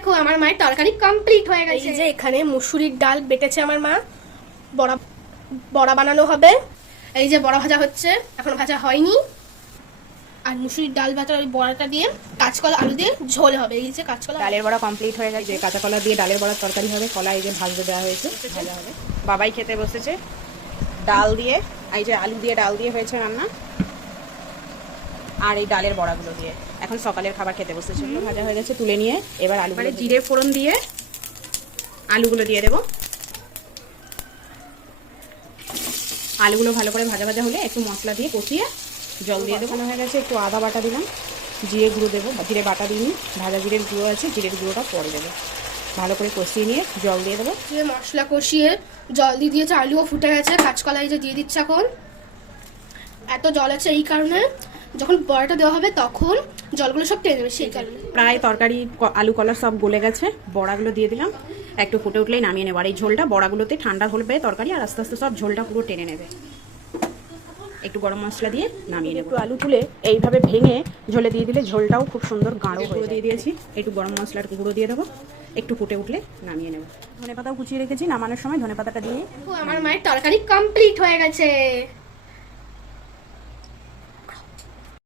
দেখো আমার মায়ের তরকারি কমপ্লিট হয়ে গেছে। এই যে এখানে মুসুরির ডাল বেটেছে আমার মা, বড়া বড়া বানানো হবে। এই যে বড়া ভাজা হচ্ছে, এখন ভাজা হয়নি। আর মুসুরির ডাল ভাজা ওই বড়াটা দিয়ে কাঁচকলা আলু দিয়ে ঝোল হবে। এই যে কাঁচকলা ডালের বড়া কমপ্লিট হয়ে গেছে, কাঁচা কলা দিয়ে ডালের বড়ার তরকারি হবে। কলা এই যে ভাজতে দেওয়া হয়েছে, ভাজা হবে। বাবাই খেতে বসেছে ডাল দিয়ে, এই যে আলু দিয়ে ডাল দিয়ে হয়েছে রান্না, আর এই ডালের বড়াগুলো দিয়ে এখন সকালের খাবার খেতে বসেছে। ভাজা হয়ে গেছে, তুলে নিয়ে এবার আলু জিরে ফোড়ন দিয়ে আলুগুলো দিয়ে দেবো। আলুগুলো ভালো করে ভাজা ভাজা হলে একটু মশলা দিয়ে কষিয়ে জল দিয়ে দেবো। হয়ে গেছে, একটু আদা বাটা দিলাম, জিরে গুঁড়ো দেবো, জিরে বাটা দিইনি, ভাজা জিরের গুঁড়ো আছে, জিরের গুঁড়োটা পরে দেবো। ভালো করে কষিয়ে নিয়ে জল দিয়ে দেবো। যে মশলা কষিয়ে জল দিয়ে দিয়েছে, আলুও ফুটে গেছে, কাঁচকলা এই যে দিয়ে দিচ্ছে। এখন এত জল আছে এই কারণে যখন বড়াটা দেওয়া হবে তখন জলগুলো সব টেনে নেবে, সেই কারণে। প্রায় তরকারি আলু কলা সব গলে গেছে, বড়াগুলো দিয়ে দিলাম, একটু ফুটে উঠলেই নামিয়ে নেব। আর এই ঝোলটা বড়াগুলোতে ঠান্ডা হবে তরকারি, আর আস্তে আস্তে সব ঝোলটা পুরো টেনে নেবে। একটু গরম মশলা দিয়ে নামিয়ে নেব। একটু আলু তুলে এইভাবে ভেঙে ঝোলে দিয়ে দিলে ঝোলটাও খুব সুন্দর গাঢ় হয়ে দিয়ে দিয়েছি। একটু গরম মশলার গুঁড়ো দিয়ে দেবো, একটু ফুটে উঠলে নামিয়ে নেব। ধনেপাতাও কুচিয়ে রেখেছি, নামানোর সময় ধনেপাতাটা দিয়ে। আমার মায়ের তরকারি কমপ্লিট হয়ে গেছে।